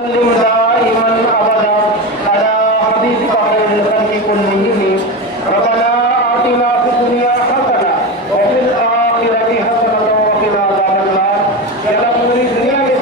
وسلم دائما ابدا على حبيبك خير الخلق كلهم ربنا آتنا في الدنيا حسنه وفي الاخره حسنه وقنا عذاب النار. یا اللہ پوری دنیا کے